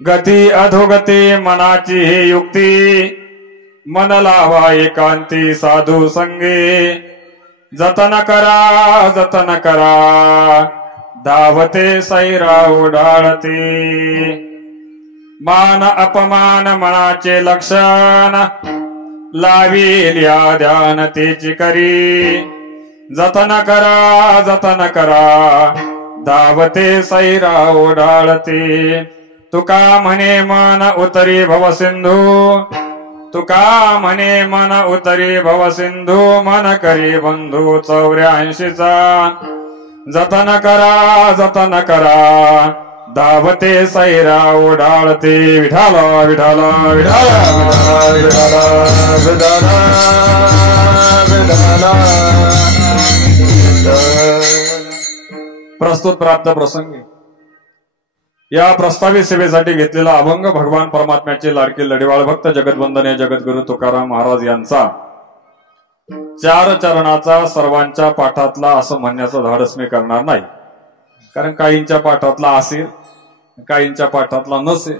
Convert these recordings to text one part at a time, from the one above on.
गती अधोगती मनाची ही युक्ती, मन लावा एकांती साधू संगे, जतन करा धावते सैरा उडाळते, मान अपमान मनाचे लक्षण, लाविल्या ध्यान तेची करी, जतन करा धावते सैरा उडाळते, तुका म्हणे मन उतरी भवसिंधू, तुका म्हणे मन उतरी भवसिंधू, मन करी बंधू 84चा, जतन करा धावते सैरा उडाळते, विठाला विठाला विठाला विठाला विठाला विठाला प्रस्तुत प्राप्त प्रसंगी या प्रस्तावित सेवेसाठी घेतलेला अभंग भगवान परमात्म्याचे लाडके लढीवाळ भक्त जगतवंदनीय जगद्गुरु तुकाराम महाराज यांचा 4 चरणाचा सर्वांच्या पाठातला असं म्हणण्याचं धाडस मी करणार नाही, कारण काहींच्या पाठातला असेल, काहींच्या पाठातला नसेल.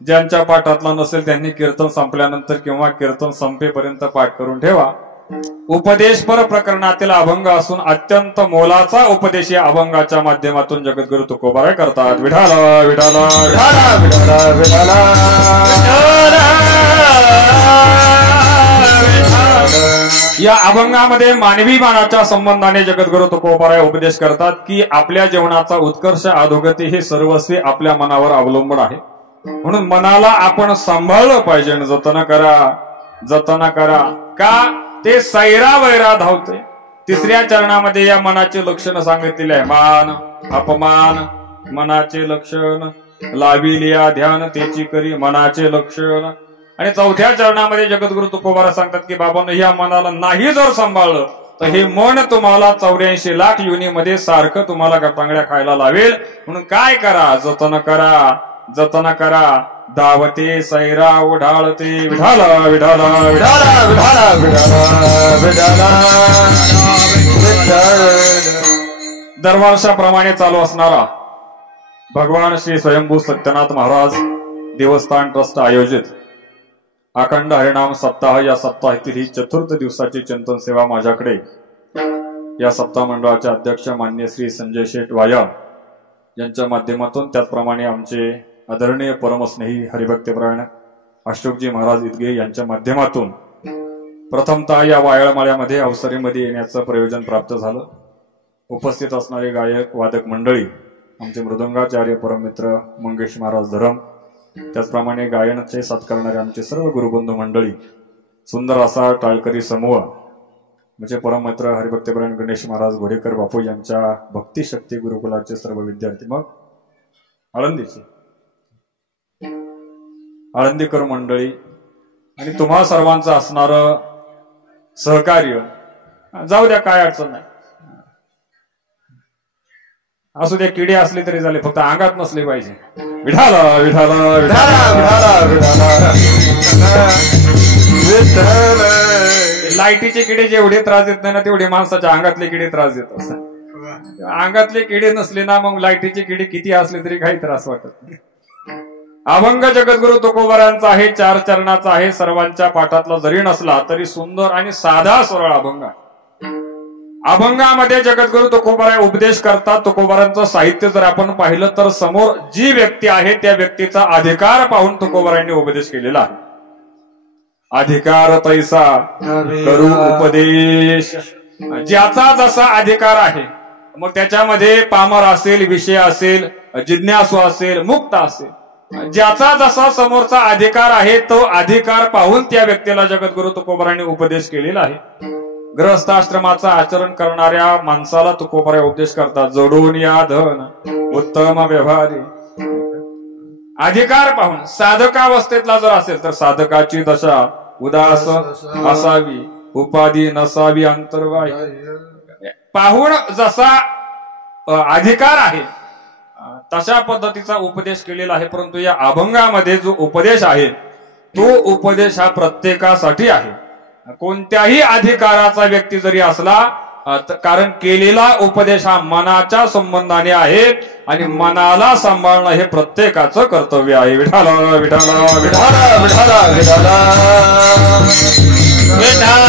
ज्यांच्या पाठातला नसेल त्यांनी कीर्तन संपल्यानंतर किंवा कीर्तन संपेपर्यंत पाठ करून ठेवा. उपदेशपर प्रकरणातील अभंग असून अत्यंत मोलाचा उपदेश या अभंगाच्या माध्यमातून जगद्गुरु तुकोबाराय करतात. विठाला विठाला विठाला विठाला विठाला या अभंगामध्ये मानवी मानाच्या संबंधाने जगद्गुरु तुकोबाराय उपदेश करतात की आपल्या जीवनाचा उत्कर्ष अधोगती हे सर्वस्वी आपल्या मनावर अवलंबून आहे. म्हणून मनाला आपण सांभाळलं पाहिजे. जतन करा का ते सैरा वैरा धावते. 3ऱ्या चरणामध्ये या मनाचे लक्षण सांगितलेले आहे. मान अपमान मनाचे लक्षण, लाविलिया ध्यान तेची करी मनाचे लक्षण. आणि 4थ्या चरणामध्ये जगद्गुरु तुकोबाराय सांगतात की बाबांनो या मनाला नाही जर सांभाळलं तर हे मन तुम्हाला 84 लाख योनीमध्ये सारखं तुम्हाला गटांगड्या खायला लावेल. म्हणून काय करा, जतन करा धावते सैरा उडाळते. विठाला विठाला विठाला विठाला विठाला विठाला दरवर्षाप्रमाणे चालू असणारा भगवान श्री स्वयंभू सत्यनाथ महाराज देवस्थान ट्रस्ट आयोजित अखंड हरिनाम सप्ताह या सप्ताहातील ही 4th दिवसाची चिंतन सेवा माझ्याकडे या सप्ताह मंडळाचे अध्यक्ष माननीय श्री संजय शेठ वाया यांच्या माध्यमातून, त्याचप्रमाणे आमचे आदरणीय परमस्नेही हरिभक्तपरायण अशोकजी महाराज इदगे यांच्या माध्यमातून प्रथमतः या वायळमाळ्यामध्ये अवसरीमध्ये येण्याचं प्रयोजन प्राप्त झालं. उपस्थित असणारे गायक वादक मंडळी, आमचे मृदंगाचार्य परममित्र मंगेश महाराज धरम, त्याचप्रमाणे गायनाचे साथ करणारे आमचे सर्व गुरुबंधू मंडळी, सुंदर असा टाळकरी समूह म्हणजे परममित्र हरिभक्तपरायण गणेश महाराज घोडेकर बापू यांच्या भक्ती शक्ती गुरुकुलाचे सर्व विद्यार्थी, मग आळंदीकर मंडळी आणि तुम्हा सर्वांचं असणारं सहकार्य, जाऊ द्या काय अडचण नाही, असू द्या किडे असले तरी झाले, फक्त अंगात नसले पाहिजे. विठाला विठाला विठाला विठाला विठाला लाईटीचे किडे जेवढे त्रास देत नाही ना तेवढे माणसाच्या अंगातले किडे त्रास देत असतात. अंगातले किडे नसले ना मग लाईटीचे किडे किती असले तरी काही त्रास वाटत नाही. अभंग जगद्गुरु तुकोबारायांचा आहे, 4 चरणाचा आहे, सर्वांच्या पाठातला जरी नसला तरी सुंदर आणि साधा सरळ अभंग. अभंगामध्ये जगद्गुरु तुकोबाराय उपदेश करतात. तुकोबारायांचं साहित्य जर आपण पाहिलं तर समोर जी व्यक्ती आहे त्या व्यक्तीचा अधिकार पाहून तुकोबारायांनी उपदेश केलेला आहे. अधिकार तैसा करू उपदेश, ज्याचा जसा अधिकार आहे, मग त्याच्यामध्ये पामर असेल, विषय असेल, जिज्ञासू असेल, मुक्त असेल, ज्याचा जसा समोरचा अधिकार आहे तो अधिकार पाहून त्या व्यक्तीला जगद्गुरु तुकोबारायांनी उपदेश केलेला आहे. गृहस्थाश्रमाचं आचरण करणाऱ्या माणसाला तुकोबाराय उपदेश करतात. जोडून या धन उत्तम व्यवहारी, अधिकार पाहून साधकावस्थेतला जर असेल तर साधकाची दशा उदास असावी, उपाधी नसावी अंतर्वाही, पाहून जसा अधिकार आहे तशा पद्धतीचा उपदेश केलेला आहे. परंतु या अभंगामध्ये जो उपदेश आहे तो उपदेश हा प्रत्येकासाठी आहे. कोणत्याही अधिकाराचा व्यक्ती जरी असला कारण केलेला उपदेश हा मनाच्या संबंधाने आहे आणि मनाला सांभाळणं हे प्रत्येकाचं कर्तव्य आहे. विठाल विठाल विठाल विठाल विठाल विठाल.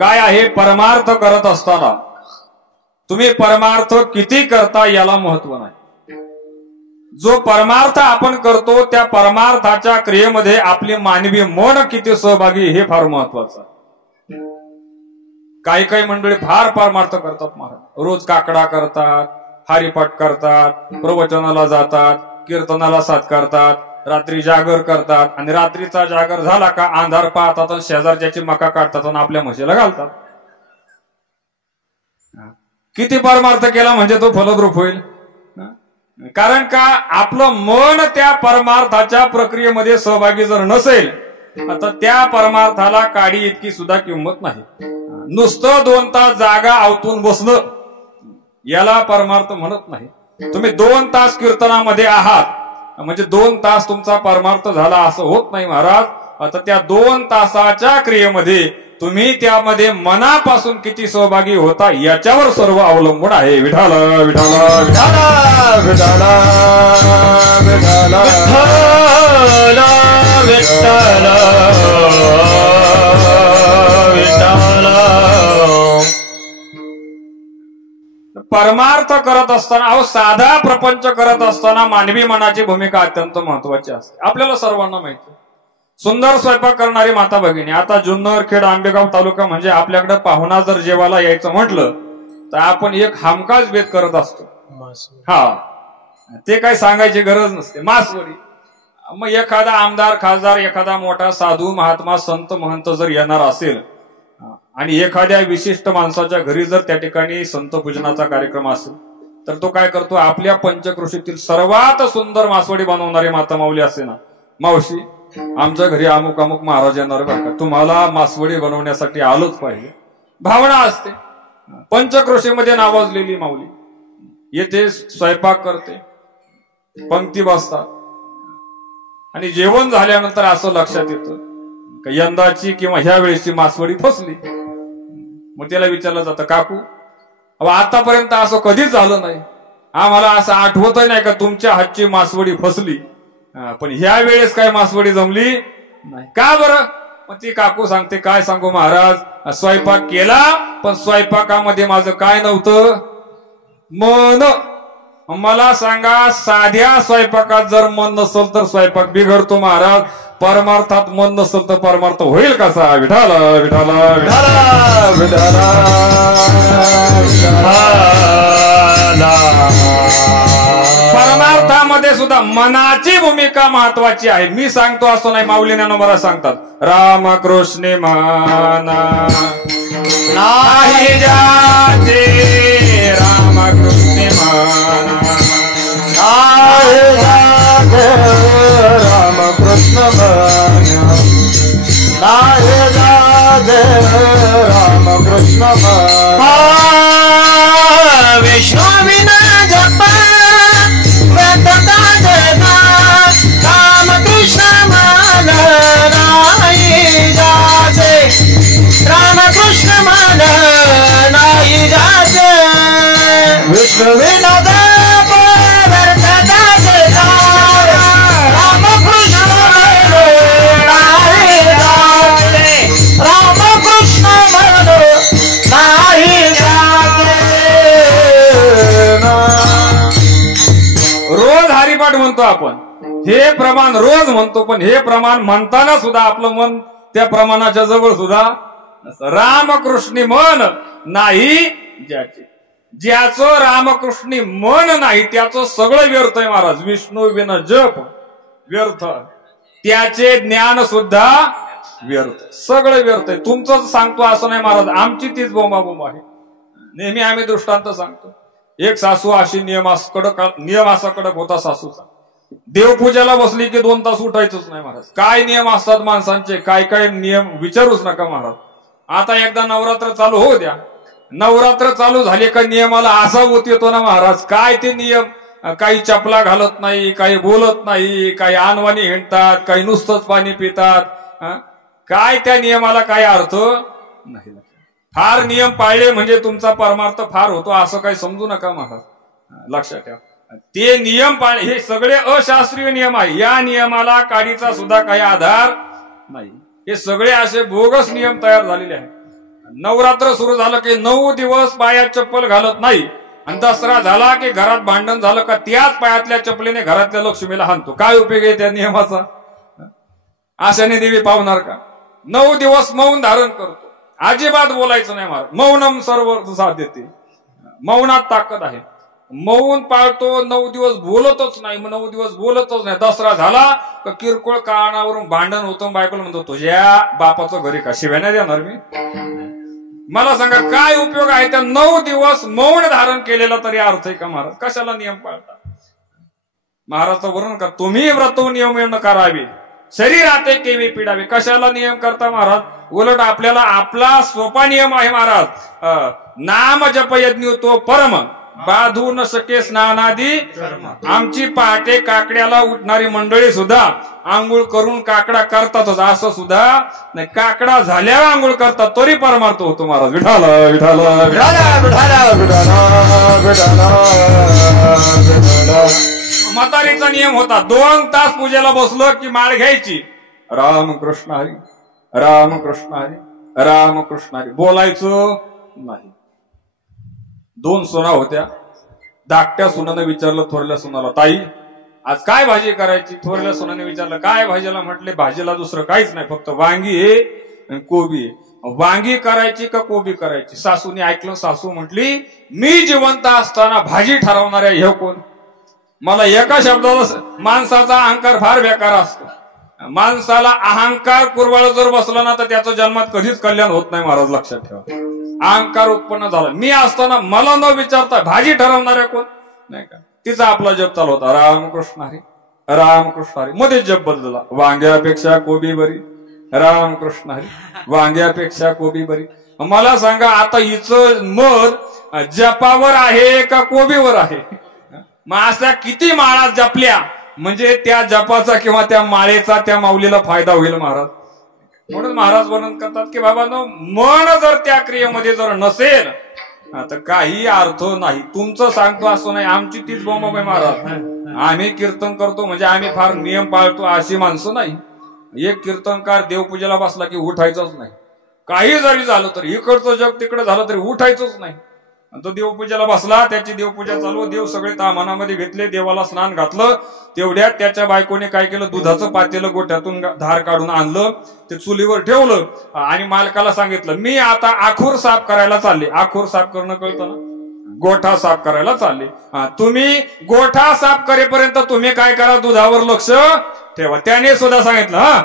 काय आहे, परमार्थ करत असताना तुम्ही परमार्थ किती करता याला महत्व नाही. जो परमार्थ आपण करतो त्या परमार्थाच्या क्रियेमध्ये आपली मानवी मन किती सहभागी हे फार महत्वाचं आहे. काही काही मंडळी फार परमार्थ करतात महाराज. रोज काकडा करतात, हरिपाठ करतात, प्रवचनाला जातात, कीर्तनाला साथ करतात, रात्री जागर करतात आणि रात्रीचा जागर झाला का अंधार पाहतात आणि शेजारच्याची मका काढतात आणि आपल्या म्हशीला घालतात. किती परमार्थ केला म्हणजे तो फलद्रूप होईल. कारण का आपलं मन त्या परमार्थाच्या प्रक्रियेमध्ये सहभागी जर नसेल तर त्या परमार्थाला काडी इतकी सुद्धा किंमत नाही. नुसतं 2 तास जागा आवतून बसणं याला परमार्थ म्हणत नाही. तुम्ही 2 तास कीर्तनामध्ये आहात म्हणजे 2 तास तुमचा परमार्थ झाला असं होत नाही महाराज. आता त्या 2 तासाच्या क्रियेमध्ये तुम्ही त्यामध्ये मनापासून किती सहभागी होता याच्यावर सर्व अवलंबून आहे. विठाल विठाल विठाल विठाल विठाल विठाल विठाल. परमार्थ करत असताना साधा प्रपंच करत असताना मानवी मनाची भूमिका अत्यंत महत्वाची असते. आपल्याला सर्वांना माहिती. सुंदर स्वयंपाक करणारी माता भगिनी. आता जुन्नर खेड आंबेगाव तालुका म्हणजे आपल्याकडे पाहुणा जर जेवायला यायचं म्हटलं तर आपण एक हमखास बेत करत असतो. हा, ते काही सांगायची गरज नसते. मासवडी. मग एखादा आमदार खासदार एखादा मोठा साधू महात्मा संत महंत जर येणार असेल आणि एखाद्या विशिष्ट माणसाच्या घरी जर त्या ठिकाणी संत पूजनाचा कार्यक्रम असेल तर तो काय करतो, आपल्या पंचकृषीतील सर्वात सुंदर मासवडी बनवणारी माता माऊली असते ना, मावशी आमच्या घरी अमुक अमुक महाराज येणार बरं का, तुम्हाला मासवडी बनवण्यासाठी आलोच पाहिजे. भावना असते. पंचक्रोशीमध्ये नावाजलेली माऊली येथे स्वयंपाक करते, पंक्ती बसतात आणि जेवण झाल्यानंतर असं लक्षात येतं का यंदाची किंवा ह्या वेळेची मासवडी फसली. मग त्याला विचारलं जातं, काकू आतापर्यंत असं कधीच झालं नाही, आम्हाला असं आठवतही नाही का तुमच्या हातची मासवडी फसली, पण ह्या वेळेस काय मासवडी जमली नाही का बरं. मग ती काकू सांगते, काय सांगू महाराज, स्वयंपाक केला पण स्वयंपाकामध्ये माझं काय नव्हतं, मन. मला सांगा, साध्या स्वयंपाकात जर मन नसेल तर स्वयंपाक बिघडतो महाराज. परमार्थात मन नसेल तर परमार्थ होईल कसा. विठाल विठाल विठाल विठाल. परमार्थामध्ये सुद्धा मनाची भूमिका महत्वाची आहे. मी सांगतो असं नाही, माऊलींना मला सांगतात, रामकृष्ण माना नाही जाते, रामकृष्ण माना नाही जाते, रामकृष्ण माना नाही जाते, रामकृष्ण माना. विष्णू विना जप रामकृष्ण मान नाही जाते, रामकृष्ण मान नाही जाते. विष्णू विना जप व्यर्थताचे नाम, रामकृष्ण मान नाही जाते, रामकृष्ण मान नाही जाते. रोज हरिपाठ म्हणतो आपण, हे प्रमाण रोज म्हणतो, पण हे प्रमाण म्हणताना सुद्धा आपलं मन त्या प्रमाणाच्या जवळ सुद्धा. रामकृष्णी मन नाही ज्याचे, ज्याचं रामकृष्णी मन नाही त्याचं सगळं व्यर्थ आहे महाराज. विष्णू विना जप व्यर्थ, त्याचे ज्ञान सुद्धा व्यर्थ, सगळं व्यर्थ आहे. तुमचं सांगतो असं नाही महाराज, आमची तीच बोंबाबोंब आहे. नेहमी आम्ही दृष्टांत सांगतो. एक सासू अशी नियम असा कडक होता सासूचा, देवपूजेला बसली की 2 तास उठायचंच नाही महाराज. काय नियम असतात माणसांचे, काय काय नियम विचारूच नका महाराज. आता एकदा नवरात्र चालू होऊ द्या, नवरात्र चालू झाले का नियमाला असा होत येतो ना महाराज. काय ते नियम, काही चपला घालत नाही, काही बोलत नाही, काही अनवाणी हिंडतात, काही नुसतंच पाणी पितात, काय त्या नियमाला काय अर्थ नाही. फार नियम पाळले म्हणजे तुमचा परमार्थ फार होतो असं काही समजू नका महाराज. लक्षात ठेवा, ते नियम पाळणे हे सगळे अशास्त्रीय नियम आहे. या नियमाला काडीचा सुद्धा काही आधार नाही. हे सगळे असे बोगस नियम तयार झालेले आहेत. नवरात्र सुरू झालं की 9 दिवस पायात चप्पल घालत नाही, आणि दसरा झाला की घरात भांडण झालं का त्याच पायातल्या चपलीने घरातल्या लक्ष्मीला हाणतो. काय उपयोग आहे त्या नियमाचा? आशाने देवी पावणार का? 9 दिवस मौन धारण करतो, अजिबात बोलायचं नाही महाराज. मौनम सर्व साध्यते, मौनात ताकद आहे. मौन पाळतो, 9 दिवस बोलतच नाही. 9 दिवस बोलतच नाही. दसरा झाला का किरकोळ कारणावरून भांडण होतं, बायकोला म्हणतो तुझ्या बापाचं घरी का शिव्या नाही देणार मी. मला सांगा काय उपयोग आहे त्या 9 दिवस मौन धारण केलेला तरी अर्थ आहे का महाराज? कशाला नियम पाळता? महाराजचं वर्णन कर, तुम्ही व्रत नियम करावे, शरीराते केवी पिडावे. कशाला नियम करता महाराज? उलट आपल्याला आपला सोपा नियम आहे महाराज. नाम जप यज्ञ तो परम, बाधू न शके स्नानादी. आमची पहाटे काकड्याला उठणारी मंडळी सुद्धा आंघोळ करून काकडा करतातच असं सुद्धा नाही. काकडा झाल्यावर आंघोळ करतात तरी परमार्थ होतो महाराज. विठाला विठाला विठाला विठाला विठाला. म्हातारीचा नियम होता, 2 तास पूजेला बसलो की माळ घ्यायची, रामकृष्ण हरी रामकृष्ण हरी रामकृष्ण हरी, बोलायचं नाही. 2 सुना होत्या. धाकट्या सुनाने विचारलं थोरल्या सुनाला, ताई आज काय भाजी करायची? थोरल्या सुनाने विचारलं काय भाजीला? म्हटले भाजीला दुसरं काहीच नाही, फक्त वांगी आहे आणि कोबी आहे. वांगी करायची का कोबी करायची? सासूने ऐकलं. सासू म्हटली मी जिवंत असताना भाजी ठरवणाऱ्या हे कोण? मला एका शब्दाला, माणसाचा अहंकार फार बेकार असतो. माणसाला अहंकार कुरवाळ जर बसला ना तर त्याचं जन्मात कधीच कल्याण होत नाही महाराज. लक्षात ठेवा, अहंकार उत्पन्न झाला. मी असताना मला न विचारता भाजी ठरवणाऱ्या कोण? नाही का? तिचा आपला जप चालू होता, रामकृष्ण हरी रामकृष्ण हरी. मध्ये जप बदलला, वांग्यापेक्षा कोबी बरी, रामकृष्ण हरी वांग्यापेक्षा कोबी बरी. मला सांगा आता हिचं मत जपावर आहे का कोबीवर आहे? मग अशा किती माळा जपल्या म्हणजे त्या जपाचा किंवा त्या माळेचा त्या माऊलीला फायदा होईल महाराज. म्हणून महाराज वर्णन करतात की बाबांनो, मन जर त्या क्रियेमध्ये जर नसेल तर काही अर्थ नाही. तुमचं सांगतो असं नाही, आमची तीच बोंब आहे महाराज. आम्ही कीर्तन करतो म्हणजे आम्ही फार नियम पाळतो अशी माणसं नाही. एक कीर्तनकार देवपूजेला बसला की उठायचंच नाही. काही जरी झालं तरी, इकडचं जग तिकडे झालं तरी उठायचंच नाही. तो देवपूजेला बसला, त्याची देवपूजा चालू, देव सगळे तामानामध्ये घेतले, देवाला स्नान घातलं. तेवढ्यात त्याच्या बायकोने काय केलं, दुधाचं पातेलं गोठ्यातून धार काढून आणलं, ते चुलीवर ठेवलं आणि मालकाला सांगितलं मी आता आखूर साफ करायला चालले. आखूर साफ करणं कळतं ना, गोठा साफ करायला चालले. तुम्ही गोठा साफ करेपर्यंत तुम्ही काय करा, दुधावर लक्ष ठेवा. त्याने सुद्धा सांगितलं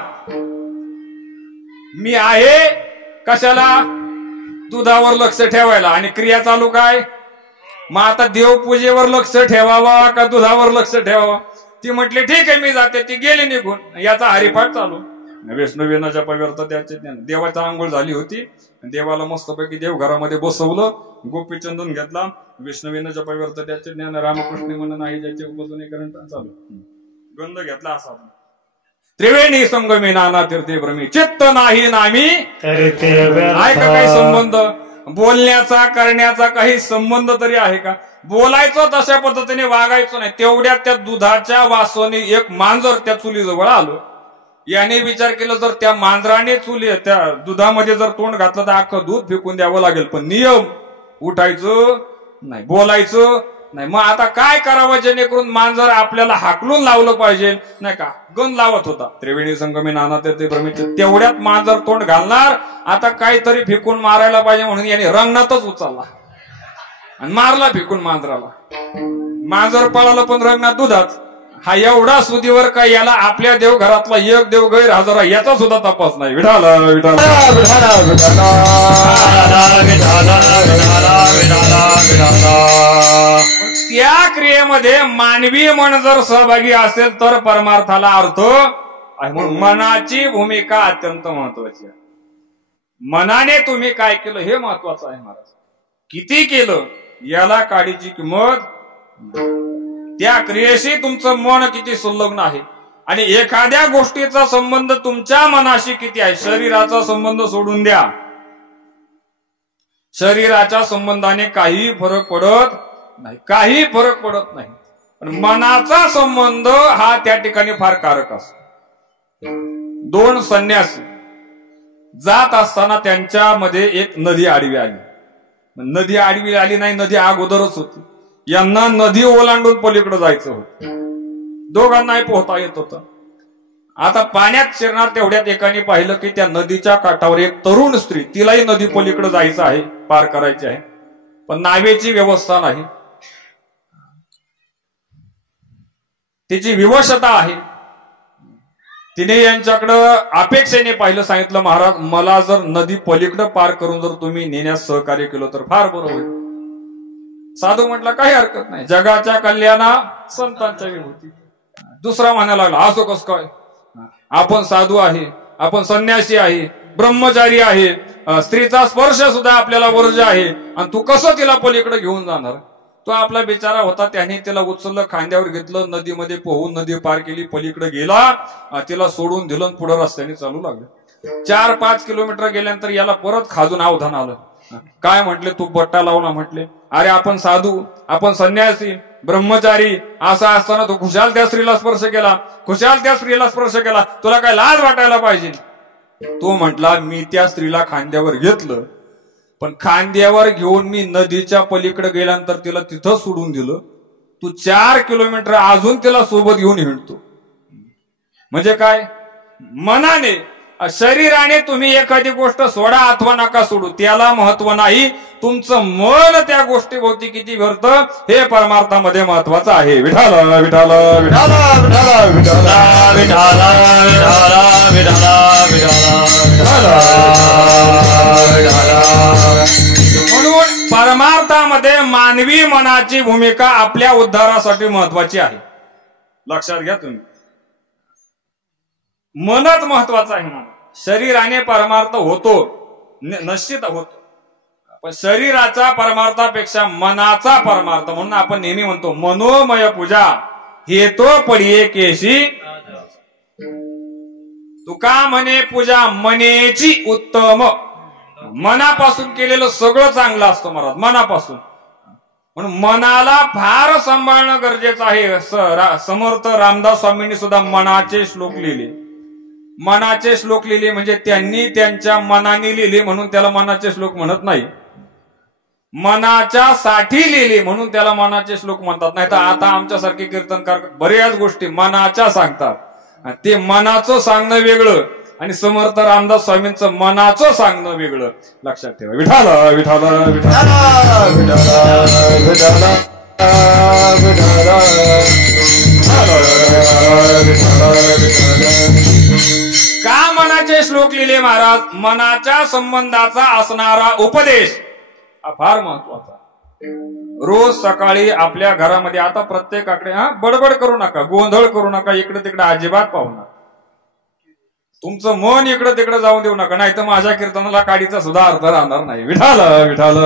मी आहे कशाला, दुधावर लक्ष ठेवायला. आणि क्रिया चालू काय? मग आता देवपूजेवर लक्ष ठेवावा का दुधावर लक्ष ठेवावा? ती म्हटली ठीक आहे मी जाते. ती गेली निघून. याचा हरिपाठ चालू. वैष्णवीनं जपव्यर्थ त्याचे ज्ञान. देवाचा आंघोळ झाली होती, देवाला मस्तपैकी देवघरामध्ये बसवलं, गोपीचंदन घेतला, वैष्णवीनं जपव्यर्थ त्याचे ज्ञान, रामकृष्ण म्हणून आहे ज्याचे उपजनीकरण चालू. गंध घेतला असा, त्रिवेणी संगमी नाना तीर्थे भ्रमी, चित्त नाही नामी आहे का काही संबंध? बोलण्याचा करण्याचा काही संबंध तरी आहे का? बोलायचं तशा पद्धतीने वागायचं नाही. तेवढ्यात त्या दुधाच्या वासाने एक मांजर त्या चुलीजवळ आलं. याने विचार केला जर त्या मांजराने चुली त्या दुधामध्ये जर तोंड घातलं तर अख्खं दूध फेकून द्यावं लागेल. पण नियम, उठायचं नाही, बोलायचं नाही. मग आता काय करावं जेणेकरून मांजर आपल्याला हाकलून लावलं पाहिजे, नाही का? गण लावत होता. त्रिवेणी संगमी नाना तीर्थे भ्रमी, तेवढ्यात मांजर तोंड घालणार, आता काहीतरी फेकून मारायला पाहिजे म्हणून याने रंगणातच उचलला आणि मारला फेकून मांजराला. मांजर पळालं पण रंगणात दुधात. हा एवढा सुधीवर काय, याला आपल्या देवघरातला एक देव गैरहजर आहे याचा सुद्धा तपास नाही. विठाला विठाला विठाला विठाला त्या क्रियेमध्ये मानवी मन जर सहभागी असेल तर परमार्थाला अर्थ आहे. म्हणून मनाची भूमिका अत्यंत महत्वाची आहे. मनाने तुम्ही काय केलं हे महत्वाचं आहे महाराज. किती केलं याला काडीची किंमत. त्या क्रियेशी तुमचं मन किती संलग्न आहे आणि एखाद्या गोष्टीचा संबंध तुमच्या मनाशी किती आहे, शरीराचा संबंध सोडून द्या, शरीराच्या संबंधाने काही फरक पडत नाही, काही फरक पडत नाही, पण मनाचा संबंध हा त्या ठिकाणी फार कारक असतो. दोन संन्यासी जात असताना त्यांच्यामध्ये एक नदी आडवी आली. नदी आडवी आली नाही, नदी अगोदरच होती. यांना नदी ओलांडून पलीकडे जायचं होतं, दोघांनाही पोहता येत होतं. आता पाण्यात शिरणार तेवढ्यात एकाने पाहिलं की त्या नदीच्या काठावर एक तरुण स्त्री, तिलाही नदी पलीकडे जायचं आहे, पार करायची आहे, पण नावेची व्यवस्था नाही, तिची विवशता आहे. तिने यांच्याकडं अपेक्षेने पाहिलं, सांगितलं महाराज मला जर नदी पलीकडे पार करून जर तुम्ही नेण्यास सहकार्य केलं तर फार बरं होईल. साधू म्हटलं काही हरकत नाही, जगाच्या कल्याणा संतांच्या विभूती. दुसरा म्हणायला लागला असो कस काय, आपण साधू आहे, आपण संन्यासी आहे, ब्रह्मचारी आहे, स्त्रीचा स्पर्श सुद्धा आपल्याला वर्ज्य आहे, आणि तू कसं तिला पलीकडे घेऊन जाणार. तो आपला बिचारा होता, त्याने तिला उचललं, खांद्यावर घेतलं, नदीमध्ये पोहून नदी पार केली, पलीकडे गेला, तिला सोडून दिलं, पुढे रस्त्याने चालू लागलं. 4-5 किलोमीटर गेल्यानंतर याला परत खाजून अवधान आलं. काय म्हटले, तू बट्टा लावला म्हटले, अरे आपण साधू, आपण संन्यासी, ब्रह्मचारी, असं असताना तू खुशाल त्या स्त्रीला स्पर्श केला, खुशाल त्या स्त्रीला स्पर्श केला, तुला काय लाज वाटायला पाहिजे. तो म्हटला मी त्या स्त्रीला खांद्यावर घेतलं, पण खांद्यावर घेऊन मी नदीच्या पलीकडे गेल्यानंतर तिला तिथं सोडून दिलं, तू 4 किलोमीटर अजून तिला सोबत घेऊन हिंडतो. म्हणजे काय, मनाने शरीराने तुम्ही एखादी गोष्ट सोडा अथवा नका सोडू, त्याला महत्व नाही, तुमचं मन त्या गोष्टीभोवती किती भरतं हे परमार्थामध्ये महत्वाचं आहे. विठाल विठाल विठाल विठाल विठाल म्हणून परमार्थामध्ये मानवी मनाची भूमिका आपल्या उद्धारासाठी महत्वाची आहे. लक्षात घ्या तुम्ही, मनच महत्वाचं आहे. शरीराने परमार्थ होतो, निश्चित होतो, पण शरीराचा परमार्थापेक्षा मनाचा परमार्थ, म्हणून आपण नेहमी म्हणतो मनोमय पूजा हे तो पडिये केशी. तुका म्हणे पूजा मनेची उत्तम, मनापासून केलेलं सगळं चांगलं असतं महाराज, मनापासून. म्हणून मनाला फार सांभाळणं गरजेचं आहे. समर्थ रामदास स्वामींनी सुद्धा मनाचे श्लोक लिहिले. मनाचे श्लोक लिहिले म्हणजे त्यांनी त्यांच्या मनाने लिहिले म्हणून त्याला मनाचे श्लोक म्हणत नाही, मनाच्या साठी लिहिले म्हणून त्याला मनाचे श्लोक म्हणतात. नाही तर आता आमच्यासारखे कीर्तनकार बऱ्याच गोष्टी मनाच्या सांगतात, ते मनाचं सांगणं वेगळं आणि समर्थ रामदास स्वामींचं मनाचं सांगणं वेगळं. लक्षात ठेवा. विठाल विठाल विठाल का मनाचे श्लोक लिहिले महाराज, मनाच्या संबंधाचा असणारा उपदेश हा फार महत्वाचा. रोज सकाळी आपल्या घरामध्ये, आता प्रत्येकाकडे बडबड करू नका, गोंधळ करू नका, इकडे तिकडे अजिबात पाहू नका, तुमचं मन इकडे तिकडे जाऊन देऊ नका, नाही तर माझ्या कीर्तनाला काडीचा सुद्धा अर्थ राहणार नाही. विठाल विठाल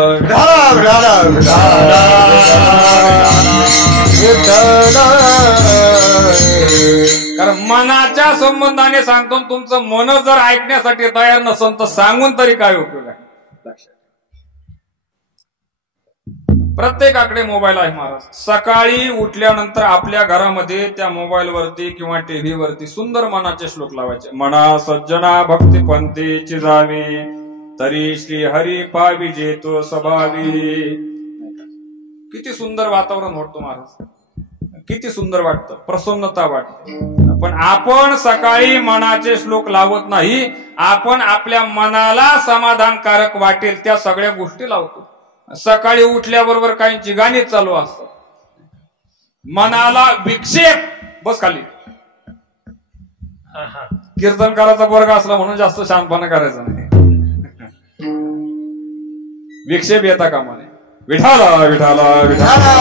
कारण मनाच्या संबंधाने सांगतो, तुमचं मन जर ऐकण्यासाठी तयार नसेल तर सांगून तरी काय उपयोग आहे. प्रत्येकाकडे मोबाईल आहे महाराज. सकाळी उठल्यानंतर आपल्या घरामध्ये त्या मोबाईल वरती किंवा टीव्ही वरती सुंदर मनाचे श्लोक लावायचे. मना सज्जना भक्ती पंथीची जावी, तरी श्री हरी पावी जेतो स्वभावी. किती सुंदर वातावरण होतं महाराज, किती सुंदर वाटतं, प्रसन्नता वाटते. पण आपण सकाळी मनाचे श्लोक लावत नाही, आपण आपल्या मनाला समाधानकारक वाटेल त्या सगळ्या गोष्टी लावतो. सकाळी उठल्याबरोबर काहींची गाणी चालू असतात, मनाला विक्षेप. बस खाली, कीर्तनकाराचा वर्ग असला म्हणून जास्त शांतपणा करायचा नाही, विक्षेप येता कामा नये. विठाला विठाला विठाला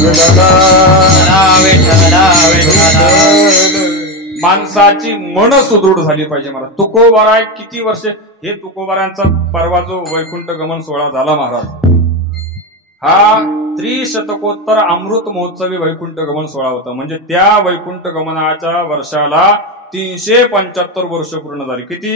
विठाला. माणसाची मन सुदृढ झाली पाहिजे महाराज. तुकोबाराय किती वर्षे, हे तुकोबारांचा परवा जो वैकुंठ गमन सोहळा झाला महाराज, हा त्रिशतकोत्तर अमृत महोत्सवी वैकुंठ गमन सोहळा होता. म्हणजे त्या वैकुंठ गमनाच्या वर्षाला 375 वर्ष पूर्ण झाली. किती?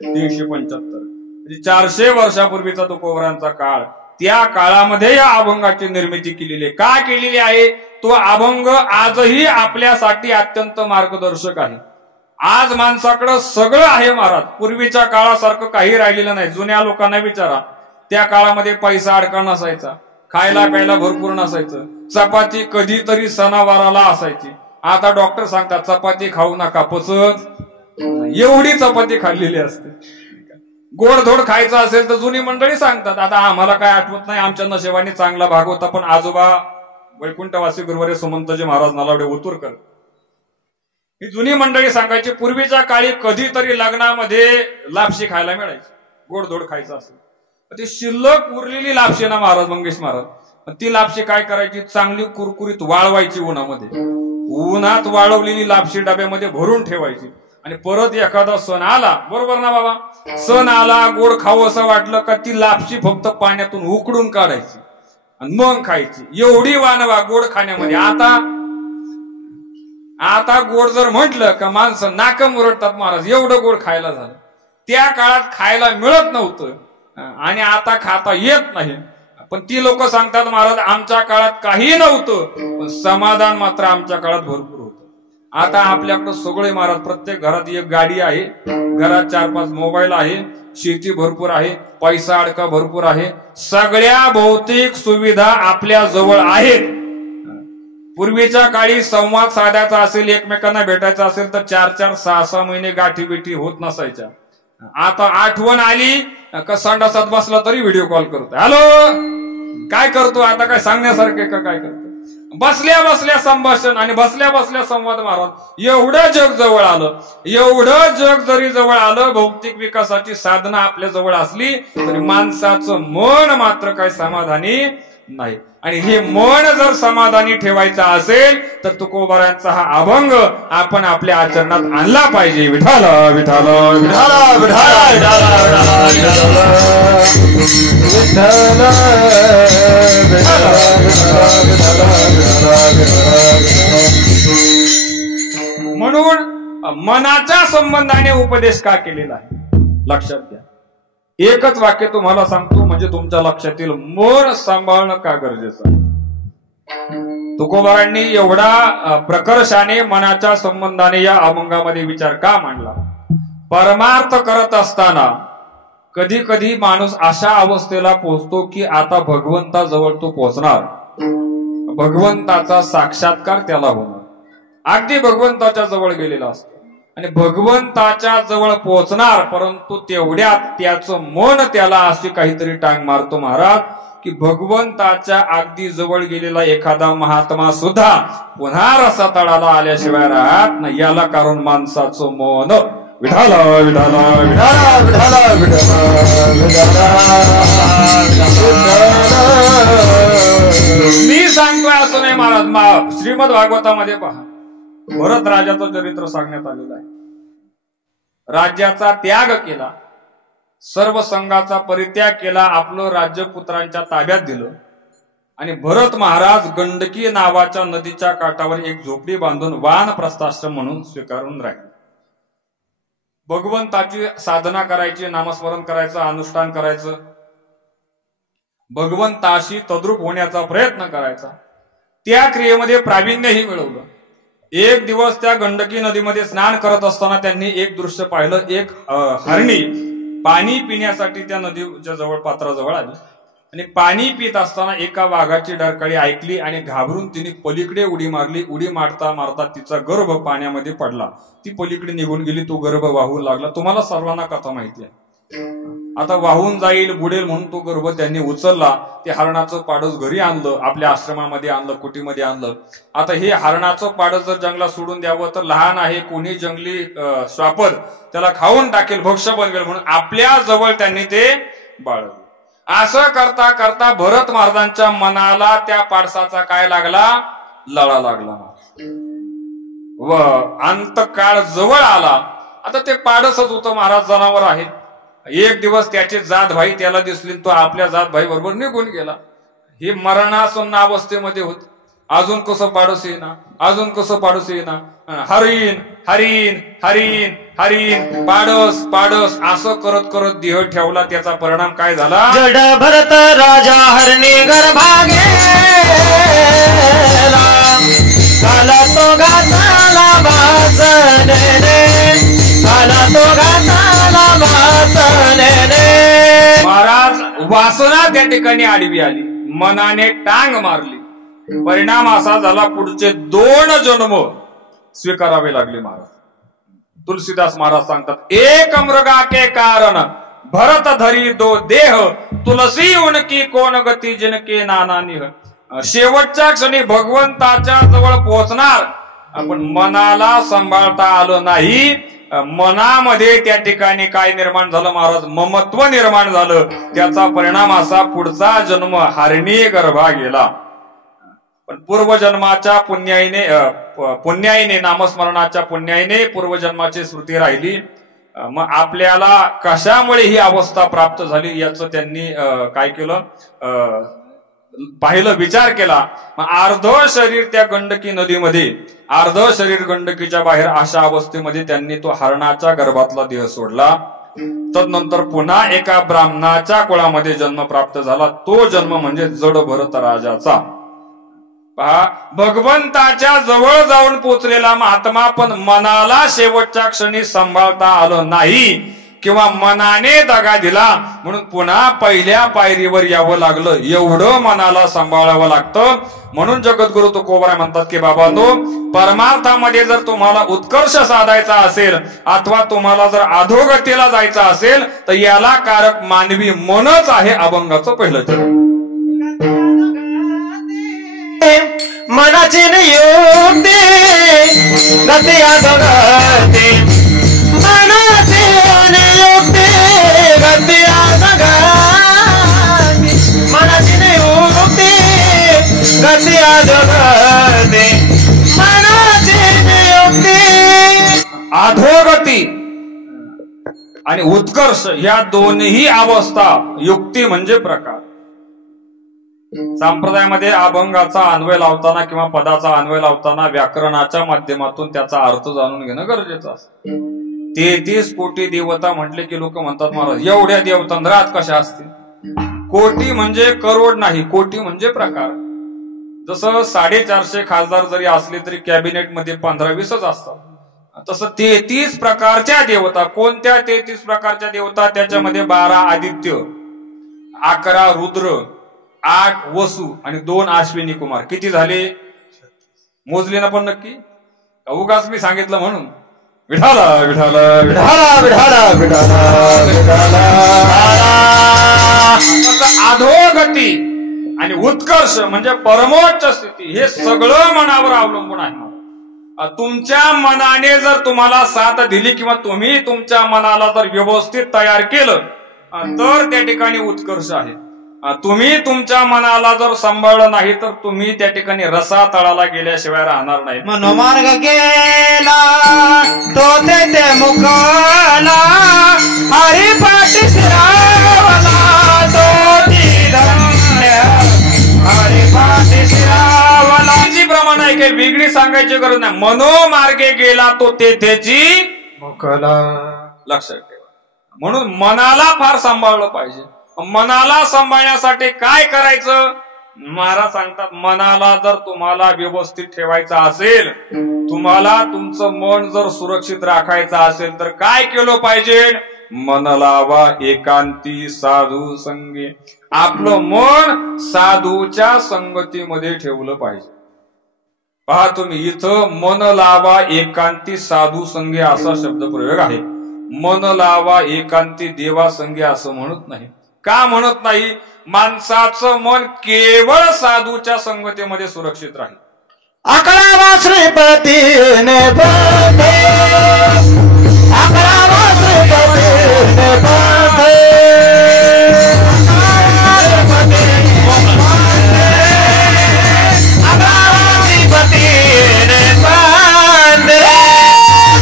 375. म्हणजे 400 वर्षापूर्वीचा तुकोबरांचा काळ. त्या काळामध्ये या अभंगाची निर्मिती केलेली आहे. का केलेली आहे? तो अभंग आजही आपल्यासाठी अत्यंत मार्गदर्शक आहे. आज माणसाकडं सगळं आहे महाराज. पूर्वीच्या काळासारखं काही राहिलेलं नाही. जुन्या लोकांना विचारा, त्या काळामध्ये पैसा अडका नसायचा, खायला प्यायला भरपूर नसायचं, चपाती कधीतरी सणावाराला असायची. आता डॉक्टर सांगतात चपाती खाऊ नका, पचत एवढी चपाती खाल्लेली असते. गोडधोड खायचं असेल तर जुनी मंडळी सांगतात. आता आम्हाला काय आठवत नाही, आमच्या नशिबाने चांगला भाग होता, पण आजोबा वैकुंठवासी गुरुवारी सुमंतजी महाराज नलावडे उतूरकर ही जुनी मंडळी सांगायची, पूर्वीच्या काळी कधीतरी लग्नामध्ये लापशी खायला मिळायची. गोडधोड खायचं असेल ती शिल्लक उरलेली लापशी ना महाराज मंगेश महाराज, ती लापशी काय करायची, चांगली कुरकुरीत वाळवायची उन्हामध्ये. उन्हात वाळवलेली लापशी डब्यामध्ये भरून ठेवायची. आणि परत एखादा सण आला, बरोबर ना बाबा, सण आला, गोड खाऊ असं वाटलं का ती लापशी फक्त पाण्यातून उकडून काढायची आणि मग खायची. एवढी वानवा गोड खाण्यामध्ये. आता गोड जर म्हटलं का माणसं नाक मुरडतात महाराज, एवढं गोड खायला झालं. त्या काळात खायला मिळत नव्हतं आणि आता खाता येत नाही. पण ती लोक सांगतात महाराज आमच्या काळात काही नव्हतं, पण समाधान मात्र आमच्या काळात भरपूर होतं. आता आपल्याकडं सगळे महाराज, प्रत्येक घरात एक गाडी आहे, घरात 4-5 मोबाईल आहे, शेती भरपूर आहे, पैसा अडका भरपूर आहे, सगळ्या भौतिक सुविधा आपल्या जवळ आहेत. पूर्वीच्या काळी संवाद साधायचा असेल, एकमेकांना भेटायचं असेल तर 4-4, 6-6 महिने गाठी भेटी होत नसायच्या. आता आठवण आली का संडासात बसला तरी व्हिडिओ कॉल करतो, हॅलो काय करतो, आता काय सांगण्यासारखे का काय करतो, बसल्या बसल्या संभाषण आणि बसल्या बसल्या संवाद महाराज. एवढं जग जवळ आलं. एवढं जग जरी जवळ आलं, भौतिक विकासाची साधना आपल्या जवळ असली तरी माणसाचं मन मात्र काय समाधानी नाही. आणि हे मन जर समाधानी ठेवायचं असेल तर तुकोबारांचा हा अभंग आपण आपल्या आचरणात आणला पाहिजे. विठाल विठाल विठाल म्हणून मनाच्या संबंधाने उपदेश का केलेला आहे लक्षात घ्या. एकच वाक्य तुम्हाला सांगतो म्हणजे तुमच्या लक्षात येईल, मन सांभाळणं का गरजेचं आहे. तुकोबारांनी एवढा प्रकर्षाने मनाच्या संबंधाने या अभंगामध्ये विचार का मांडला. परमार्थ करत असताना कधी कधी माणूस अशा अवस्थेला पोहोचतो की आता भगवंताजवळ तो पोहोचणार, भगवंताचा साक्षात्कार त्याला होणार. अगदी भगवंताच्या जवळ गेलेला असतो आणि भगवंताच्या जवळ पोहोचणार, परंतु तेवढ्यात त्याचं मन त्याला अशी काहीतरी टांग मारतो महाराज की भगवंताच्या अगदी जवळ गेलेला एखादा महात्मा सुद्धा पुन्हा रसातळाला आल्याशिवाय राहत नाही. याला कारण माणसाचं मन विठाल विठाल विठाल विठाल मी सांगतोय असं नाही महाराज. श्रीमद भागवतामध्ये पहा, भरत राजाचं चरित्र सांगण्यात आलेलं आहे. राज्याचा त्याग केला, सर्व संघाचा परित्याग केला, आपलं राज्य पुत्रांच्या ताब्यात दिलं आणि भरत महाराज गंडकी नावाच्या नदीच्या काठावर एक झोपडी बांधून वानप्रस्थाश्रम म्हणून स्वीकारून राहिले. भगवंताची साधना करायची, नामस्मरण करायचं, अनुष्ठान करायचं, भगवंताशी तद्रूप होण्याचा प्रयत्न करायचा. त्या क्रियेमध्ये प्रावीण्यही मिळवलं. एक दिवस त्या गंडकी नदीमध्ये स्नान करत असताना त्यांनी एक दृश्य पाहिलं. एक हरणी पाणी पिण्यासाठी त्या नदीच्या जवळ पात्राजवळ आली आणि पाणी पित असताना एका वाघाची डरकाळी ऐकली आणि घाबरून तिने पलीकडे उडी मारली. उडी मारता मारता तिचा गर्भ पाण्यामध्ये पडला. ती पलीकडे निघून गेली, तो गर्भ वाहून लागला. तुम्हाला सर्वांना कथा माहिती आहे. आता वाहून जाईल, बुडेल म्हणून तो गर्भ त्यांनी उचलला. ते हरणाचं पाडस घरी आणलं, आपल्या आश्रमामध्ये आणलं, कुटीमध्ये आणलं. आता हे हरणाचं पाडस जर जंगलात सोडून द्यावं तर लहान आहे, कोणी जंगली श्वापद त्याला खाऊन टाकेल, भक्ष्य बनवेल, म्हणून आपल्या जवळ त्यांनी ते बाळगलं. असं करता करता भरत महाराजांच्या मनाला त्या पाडसाचा काय लागला, लळा लागला व अंतकाळ जवळ आला. आता ते पाडसच होतं महाराज, जनावर आहे. एक दिवस त्याचे जात भाई त्याला दिसले, तो आपल्या जात भाई बरोबर निघून गेला. हे मरणासन्न अवस्थेमध्ये होत. अजून कसं पाडोस येईना, अजून कसं पाडोस येईना, हरीण हरीण हरीण हरीण पाडस पाडस असं करत करत देह ठेवला. त्याचा परिणाम काय झाला? जड भरत राजा हरणी गर्भागे झाला तो घाताला वाचने रे, झाला तो घाताला वाचने रे. महाराज वासना त्या ठिकाणी आडवी आली, मनाने टांग मारली. परिणाम असा झाला पुढचे 2 जन्म स्वीकारावे लागले. महाराज तुलसीदास महाराज सांगतात, एक मृगा के कारण भरत धरी 2 देह, तुलसी उनकी कोण गती जिनके नाना निह. शेवटच्या क्षणी भगवंताच्या जवळ पोहोचणार, आपण मनाला सांभाळता आलं नाही. मनामध्ये त्या ठिकाणी काय निर्माण झालं महाराज? ममत्व निर्माण झालं. त्याचा परिणाम असा पुढचा जन्म हरणी गर्भा गेला. पण पूर्वजन्माच्या पुण्याईने नामस्मरणाच्या पुण्याईने पूर्वजन्माची स्मृती राहिली. मग आपल्याला कशामुळे ही अवस्था प्राप्त झाली याचं त्यांनी काय केलं? पाहिलं, विचार केला. मग अर्ध शरीर त्या गंडकी नदीमध्ये, अर्ध शरीर गंडकीच्या बाहेर अशा अवस्थेमध्ये त्यांनी तो हरणाच्या गर्भातला देह सोडला. तदनंतर पुन्हा एका ब्राह्मणाच्या कुळामध्ये जन्म प्राप्त झाला. तो जन्म म्हणजे जड भरत राजाचा. पहा, भगवंताच्या जवळ जाऊन पोचलेला महात्मा, पण मनाला शेवटच्या क्षणी सांभाळता आलं नाही किंवा मनाने दगा दिला म्हणून पुन्हा पहिल्या पायरीवर यावं लागलं. एवढं मनाला सांभाळावं लागतं. म्हणून जगद्गुरु तुकोबाराय म्हणतात की बाबांनो, परमार्थामध्ये जर तुम्हाला उत्कर्ष साधायचा असेल अथवा तुम्हाला जर अधोगतीला जायचं असेल तर याला कारक मानवी मनच आहे. अभंगाचं पहिलं चरण. मनाची युक्ती गती अधोगती, मनाची युक्ती गती अधोगती, मनाची युक्ती गती अधोगती, मनाची युक्ती. अधोगती आणि उत्कर्ष या दोन्ही अवस्था, युक्ती म्हणजे प्रकार. संप्रदायामध्ये अभंगाचा अन्वय लावताना किंवा पदाचा अन्वय लावताना व्याकरणाच्या माध्यमातून त्याचा अर्थ जाणून घेणं गरजेचं असतं. 33 कोटी देवता म्हटले की लोक म्हणतात, महाराज एवढ्या देवतंद्रात कशा असतील? कोटी म्हणजे करोड नाही, कोटी म्हणजे प्रकार. जसं 450 खासदार जरी असले तरी कॅबिनेटमध्ये 15-20च असतात, तसं 33 प्रकारच्या देवता. कोणत्या 33 प्रकारच्या देवता? त्याच्यामध्ये 12 आदित्य, 11 रुद्र, 8 वसु आणि 2 अश्विनी कुमार. किती झाले? मोजले ना पण नक्की? उगाच मी सांगितलं म्हणून. विठाला विठाला विठाला विठाला विठाला विठाला. अधोगती आणि उत्कर्ष म्हणजे परमोच्च स्थिती, हे सगळं मनावर अवलंबून आहे. तुमच्या मनाने जर तुम्हाला साथ दिली किंवा तुम्ही तुमच्या मनाला जर व्यवस्थित तयार केलं तर त्या ठिकाणी उत्कर्ष आहे. तुम्ही तुमच्या मनाला जर सांभाळलं नाही तर तुम्ही त्या ठिकाणी रसा तळाला गेल्याशिवाय राहणार नाही. मनोमार्ग गेला तो ते मुखाला, हरिपाठी शिरावला तो धन्य, हरिपाठी शिरावला. जी प्रमाण आहे काही वेगळी सांगायची गरज नाही. मनोमार्गे गेला तो तेथेची मुखाला. लक्षात ठेवा. म्हणून मनाला फार सांभाळलं पाहिजे. मनाला सांभाळण्यासाठी काय करायचं? महाराज सांगतात, मनाला जर तुम्हाला व्यवस्थित ठेवायचं असेल, तुम्हाला तुमचं मन जर सुरक्षित राखायचं असेल तर काय केलं पाहिजे? मन लावा एकांती साधू संगे. आपलं मन साधूच्या संगतीमध्ये ठेवलं पाहिजे. पहा तुम्ही, इथं मन लावा एकांती साधू संगे असा शब्दप्रयोग आहे. मन लावा एकांती देवा संगे असं म्हणत नाही. का म्हणत नाही? माणसाचं मन केवळ साधूच्या संगतीमध्ये सुरक्षित राहील. अकरावा श्रीपतीने बांधे, अकरावा श्रीपतीने बांधे, अकरावा श्रीपतीने बांधे.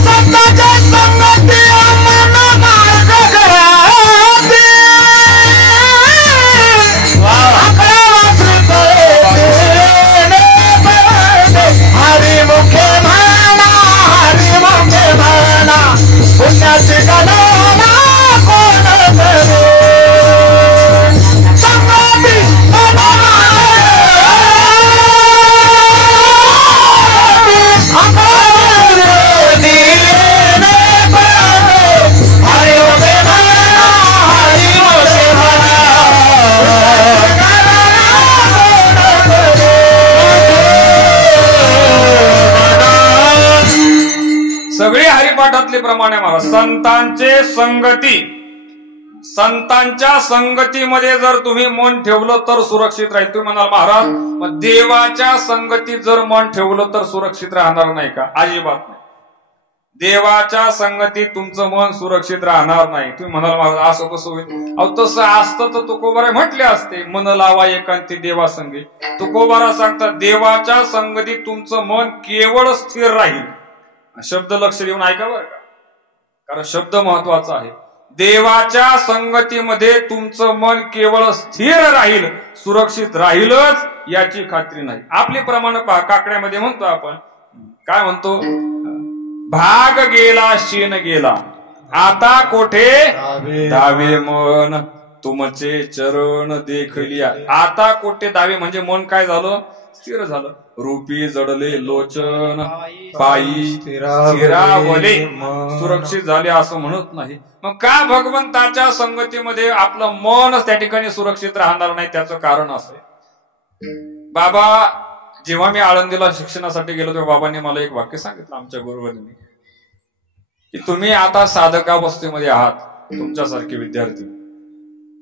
सत्ताच्या संगती मन मार्ग कराते, अकरावा श्रीपती शिकला कोण करे संगती सगळी हरिपाठातले प्रमाणे महाराज संतांचे संगती, संतांच्या संगतीमध्ये जर तुम्ही मन ठेवलं तर सुरक्षित राहील. तुम्ही म्हणाल महाराज मग देवाच्या संगतीत जर मन ठेवलं तर सुरक्षित राहणार नाही का? अजिबात नाही. देवाच्या संगतीत तुमचं मन सुरक्षित राहणार नाही. तुम्ही म्हणाल महाराज असं कसं होईल? अहो तसं असतं तर तुकोबारा म्हटले असते मन लावा एकांती देवा संगी. तुकोबारा सांगतात देवाच्या संगतीत तुमचं मन केवळ स्थिर राहील. शब्द लक्ष देऊन ऐका बरं का, कारण शब्द महत्वाचा आहे. देवाच्या संगतीमध्ये तुमचं मन केवळ स्थिर राहील, सुरक्षित राहीलच याची खात्री नाही. आपली प्रमाण पहा, काकड्यामध्ये म्हणतो आपण काय म्हणतो, भाग गेला शीन गेला आता कोठे दावे मन तुमचे चरण देखलिया. आता कोठे दावे म्हणजे मन काय झालं? स्थिर झालं. रूपी जडले लोचन पायी स्थिरावले, सुरक्षित झाले असं म्हणत नाही. मग का भगवंताच्या संगतीमध्ये आपलं मनच त्या ठिकाणी सुरक्षित राहणार नाही? त्याचं कारण असं आहे. बाबा जेव्हा मी आळंदीला शिक्षणासाठी गेलो तेव्हा बाबांनी मला एक वाक्य सांगितलं आमच्या गुरुवर्यांनी, की तुम्ही आता साधकावस्थेमध्ये आहात, तुमच्यासारखे विद्यार्थी,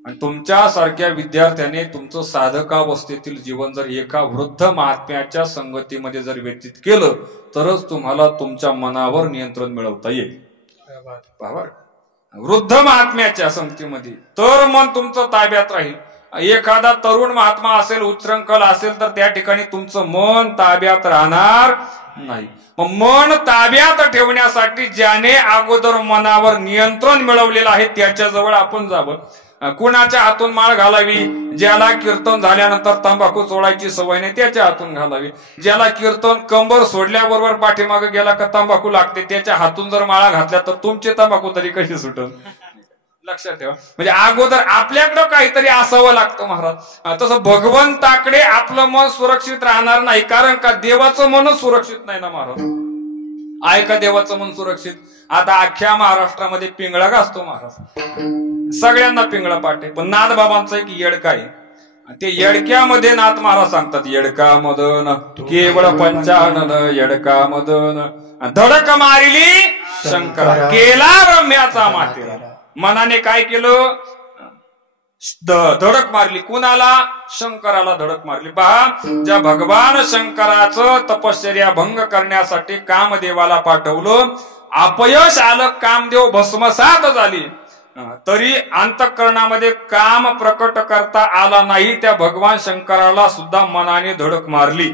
आणि तुमच्यासारख्या विद्यार्थ्याने तुमचं साधकावस्थेतील जीवन जर एका वृद्ध महात्म्याच्या संगतीमध्ये जर व्यतीत केलं तरच तुम्हाला तुमच्या मनावर नियंत्रण मिळवता येईल. वृद्ध महात्म्याच्या संगतीमध्ये तर मन तुमचं ताब्यात राहील. एखादा तरुण महात्मा असेल, उच्चृंखल असेल, तर त्या ठिकाणी तुमचं मन ताब्यात राहणार नाही. मग मन ताब्यात ठेवण्यासाठी ज्याने अगोदर मनावर नियंत्रण मिळवलेलं आहे त्याच्याजवळ आपण जावं. कुणाच्या हातून माळ घालावी? ज्याला कीर्तन झाल्यानंतर तंबाखू सोडायची सवय नाही त्याच्या हातून घालावी. ज्याला कीर्तन कंबर सोडल्याबरोबर पाठीमागे गेला का तंबाखू लागते त्याच्या हातून जर माळा घातल्या तर तुमची तंबाखू तरी कशी सुटल? लक्षात ठेवा. म्हणजे अगोदर आपल्याकडं काहीतरी असावं लागतं महाराज. तसं भगवंताकडे आपलं मन सुरक्षित राहणार नाही, कारण का देवाचं मनच सुरक्षित नाही ना महाराज. ऐका देवाचं मन सुरक्षित. आता अख्ख्या महाराष्ट्रामध्ये पिंगळा गाजतो महाराज, सगळ्यांना पिंगळा पाठ आहे, पण नाथ बाबांचा एक येडका आहे. ते येडक्यामध्ये नाथ महाराज सांगतात, येडका मदन केवळ पंचानन येडका मदन धडक मारिली शंकरा केला ब्रह्म्याचा मातेरा. मनाने काय केलं? धडक मारली. कुणाला? शंकराला धडक मारली. पहा, ज्या भगवान शंकराचं तपश्चर्या भंग करण्यासाठी कामदेवाला पाठवलं, अपयश आलं, कामदेव भस्मसात झाली, तरी अंतःकरणामध्ये काम प्रकट करता आला नाही. त्या भगवान शंकराला सुद्धा मनाने धडक मारली.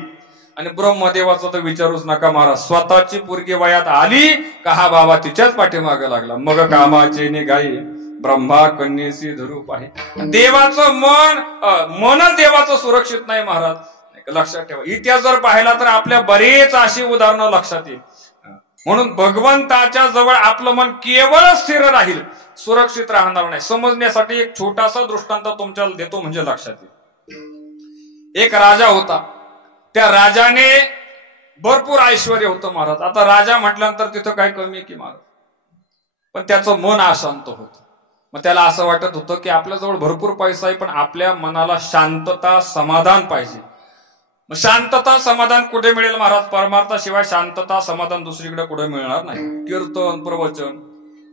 आणि ब्रह्मदेवाचं तर विचारूच नका महाराज. स्वतःची पोरगी वयात आली का हा बाबा तिच्याच पाठीमागे लागला. मग कामाचे निघाई ब्रह्मा कन्येसी धरूप आहे. देवाचं मनच देवाचं सुरक्षित नाही महाराज. लक्षात ठेवा. इतिहास जर पाहिला तर आपल्या बरेच अशी उदाहरणं लक्षात येईल. म्हणून भगवंताच्या जवळ आपलं मन केवळ स्थिर राहील, सुरक्षित राहणार नाही. समजण्यासाठी एक छोटासा दृष्टांत तुमच्याला देतो म्हणजे लक्षात येईल. एक राजा होता. त्या राजाने भरपूर ऐश्वर्य होतं महाराज. आता राजा म्हटल्यानंतर तिथं काय कमी आहे की महाराज, पण त्याचं मन अशांत होतं. मग त्याला असं वाटत होतं की आपल्याजवळ भरपूर पैसा आहे पण आपल्या मनाला शांतता समाधान पाहिजे. मग शांतता समाधान कुठे मिळेल महाराज? परमार्थाशिवाय शांतता समाधान दुसरीकडे कुठे मिळणार नाही. कीर्तन प्रवचन.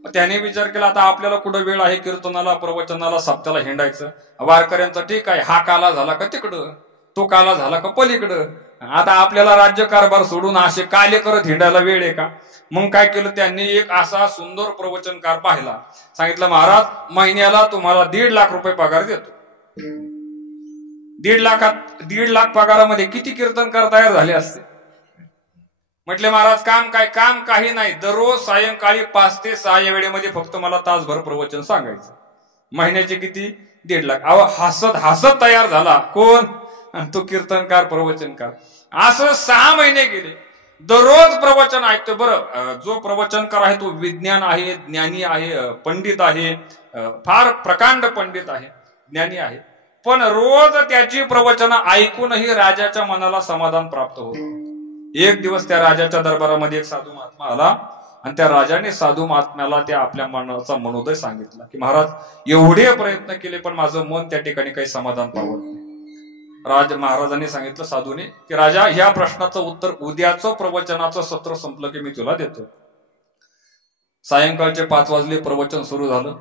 त्याने विचार केला आता आपल्याला कुठं वेळ आहे कीर्तनाला प्रवचनाला सप्त्याला हिंडायचं. वारकऱ्यांचं ठीक आहे, हा काला झाला का तिकडं, तो काला झाला का पलीकडं. आता आपल्याला राज्यकारभार सोडून असे काले करत हिंडायला वेळ आहे का? मग काय केलं त्यांनी, एक असा सुंदर प्रवचनकार पाहिला. सांगितलं महाराज महिन्याला तुम्हाला 1.5 लाख रुपये पगार देतो. 1.5 लाख पगारामध्ये किती कीर्तनकार तयार झाले असते? म्हटले महाराज काम काय? काम काही नाही, दररोज सायंकाळी 5 ते 6 या वेळेमध्ये फक्त मला तासभर प्रवचन सांगायचं. महिन्याचे किती? 1.5 लाख. अहो हसत हसत तयार झाला. कोण? तो कीर्तनकार प्रवचनकार. असं 6 महिने गेले. दररोज प्रवचन ऐकतोय. बरं, जो प्रवचनकार आहे तो विज्ञान आहे, ज्ञानी आहे, पंडित आहे, फार प्रकांड पंडित आहे, ज्ञानी आहे, पण रोज त्याची प्रवचन ऐकूनही राजाच्या मनाला समाधान प्राप्त होत. एक दिवस त्या राजाच्या दरबारामध्ये एक साधू महात्मा आला आणि त्या राजाने साधू महात्म्याला त्या आपल्या मनाचा मनोदय सांगितला की महाराज एवढे प्रयत्न केले पण माझं मन त्या ठिकाणी काही समाधान पावत नाही. महाराजांनी सांगितलं साधूने की राजा, ह्या प्रश्नाचं उत्तर उद्याचं प्रवचनाचं सत्र संपलं की मी तुला देतो. सायंकाळचे 5 वाजले, प्रवचन सुरू झालं.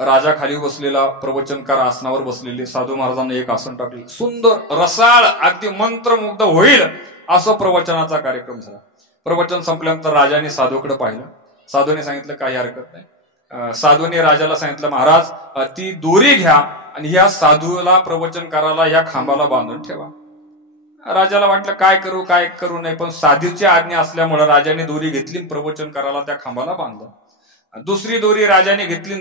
राजा खाली बसलेला, प्रवचनकार आसनावर बसलेले, साधू महाराजांनी एक आसन टाकले. सुंदर रसाळ अगदी मंत्रमुग्ध होईल असं प्रवचनाचा कार्यक्रम झाला. प्रवचन संपल्यानंतर राजाने साधूकडे पाहिलं. साधूने सांगितलं काही हरकत नाही. साधूने राजाला सांगितलं महाराज ती दोरी घ्या आणि ह्या साधूला प्रवचनकाराला या खांबाला बांधून ठेवा. राजाला वाटलं काय करू नाही, पण साधूची आज्ञा असल्यामुळे राजाने दोरी घेतली, प्रवचनकाराला त्या खांबाला बांधलं. दुसरी दोरी राजाने घेतली,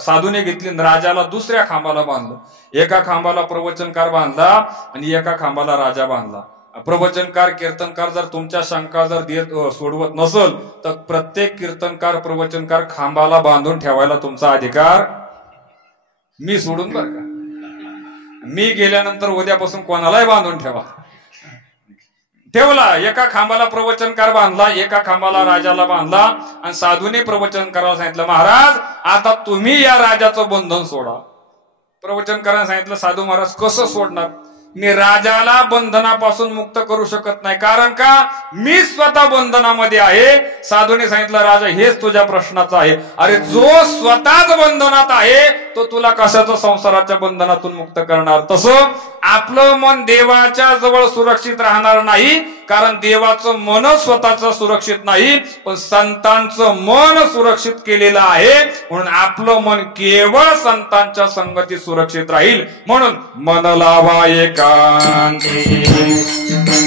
साधूने घेतली, राजाला दुसऱ्या खांबाला बांधलं. एका खांबाला प्रवचनकार बांधला आणि एका खांबाला राजा बांधला. प्रवचनकार कीर्तनकार जर तुमच्या शंका जर सोडवत नसल तर प्रत्येक कीर्तनकार प्रवचनकार खांबाला बांधून ठेवायला तुमचा अधिकार मी सोडून बर का. मी गेल्यानंतर उद्यापासून कोणालाही बांधून ठेवला. एका खांबाला प्रवचनकार बांधला, एका खांबाला राजाला बांधला आणि साधूने प्रवचनकाराला सांगितलं महाराज आता तुम्ही या राजाचं बंधन सोडा. प्रवचनकाराने सांगितलं साधू महाराज कसं सोडणार, मी राजाला बंधनापासून मुक्त करू शकत नाही, कारण का मी स्वतः बंधनामध्ये आहे. साधूने सांगितलं राजा हेच तुझ्या प्रश्नाचं आहे. अरे जो स्वतःच बंधनात आहे तो तुला कशाचं संसाराच्या बंधनातून मुक्त करणार. तसं आपलं मन देवाच्या जवळ सुरक्षित राहणार नाही, कारण देवाचं मन स्वतःच सुरक्षित नाही, पण संतांचं मन सुरक्षित केलेलं आहे. म्हणून आपलं मन केवळ संतांच्या संगतीत सुरक्षित राहील. म्हणून मन लावा एकांती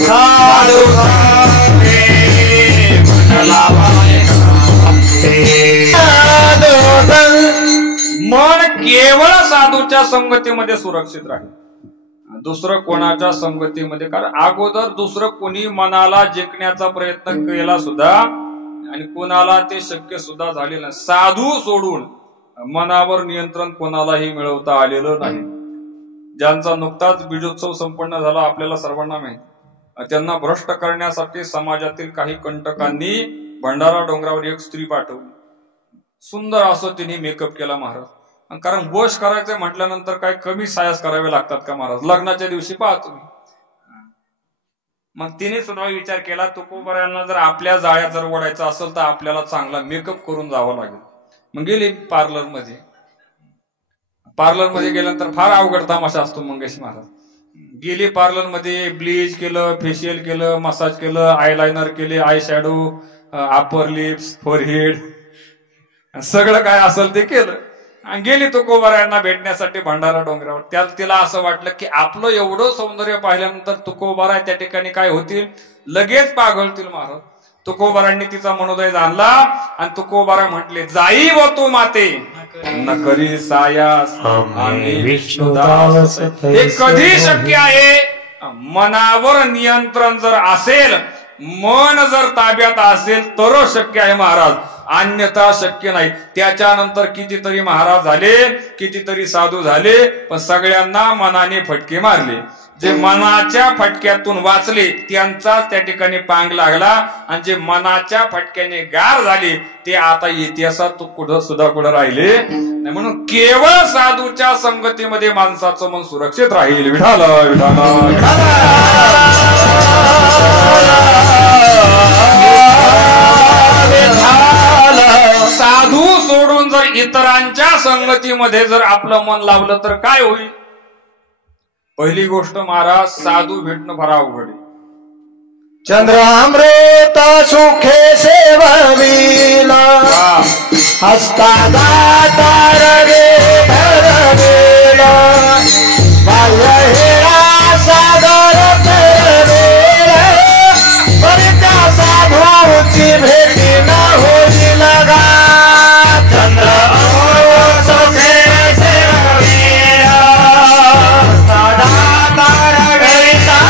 साधू संगे, मन लावा एकांती मन केवळ साधूच्या संगतीमध्ये सुरक्षित राहील, दुसरं कोणाच्या संगतीमध्ये. कारण अगोदर दुसरं कोणी मनाला जिंकण्याचा प्रयत्न केला सुद्धा आणि कोणाला ते शक्य सुद्धा झाले नाही. साधू सोडून मनावर नियंत्रण कोणालाही मिळवता आलेलं नाही. ज्यांचा नुकताच बीजोत्सव संपन्न झाला आपल्याला सर्वांना माहिती, त्यांना भ्रष्ट करण्यासाठी समाजातील काही कंटकांनी भंडारा डोंगरावर एक स्त्री पाठवली. सुंदर असं तिने मेकअप केला महाराज. कारण वश करायचंय म्हटल्यानंतर काय कमी सायास करावे लागतात का महाराज, लग्नाच्या दिवशी पहा तुम्ही. मग तिने सुद्धा विचार केला तुकोबाऱ्यांना जर आपल्या जाळ्या जर ओढायचं असेल तर आपल्याला चांगला मेकअप करून जावं लागेल. मग गेली पार्लरमध्ये. पार्लरमध्ये गेल्यानंतर फार अवघड तमाशा असतो मंगेश महाराज. गेली पार्लरमध्ये, ब्लीच केलं, फेशियल केलं, मसाज केलं, आयलाइनर केले, eye shadow, upper lips, forehead, सगळं काय असेल ते केलं आणि गेली तुकोबाऱ्यांना भेटण्यासाठी भंडारा डोंगरावर. तिला असं वाटलं की आपलं एवढं सौंदर्य पाहिल्यानंतर तुकोबारा त्या ठिकाणी काय होतील, लगेच पागळतील महाराज. तुकोबारांनी तिचा मनोदय जाणला आणि तुकोबारा म्हटले जाई व तू माते न करी सायास आम्ही विष्णुदास. हे कधी शक्य आहे, मनावर नियंत्रण जर असेल, मन जर ताब्यात असेल तरच शक्य आहे महाराज, अन्यथा शक्य नाही. त्याच्यानंतर कितीतरी महाराज झाले, कितीतरी साधू झाले, पण सगळ्यांना मनाने फटके मारले. जे मनाच्या फटक्यातून वाचले त्यांचाच त्या ठिकाणी पांग लागला आणि जे मनाच्या फटक्याने गार झाले ते आता इतिहासात कुठं राहिले नाही. म्हणून केवळ साधूच्या संगतीमध्ये माणसाचं मन सुरक्षित राहील. विठाल विठाल साधू सोडून जर इतरांच्या संगतीमध्ये जर आपलं मन लावलं तर काय होईल. पहिली गोष्ट महाराज, साधू भेटणं फार अवघड आहे. चंद्रामृत सुखे सेवविला हस्ता दातार वेला बाह्य हेरा सागर तरवेला परित्या साधूची भेटी न होई लगा. चंद्रामृत सुखे सेवविला हस्ता दातार वेला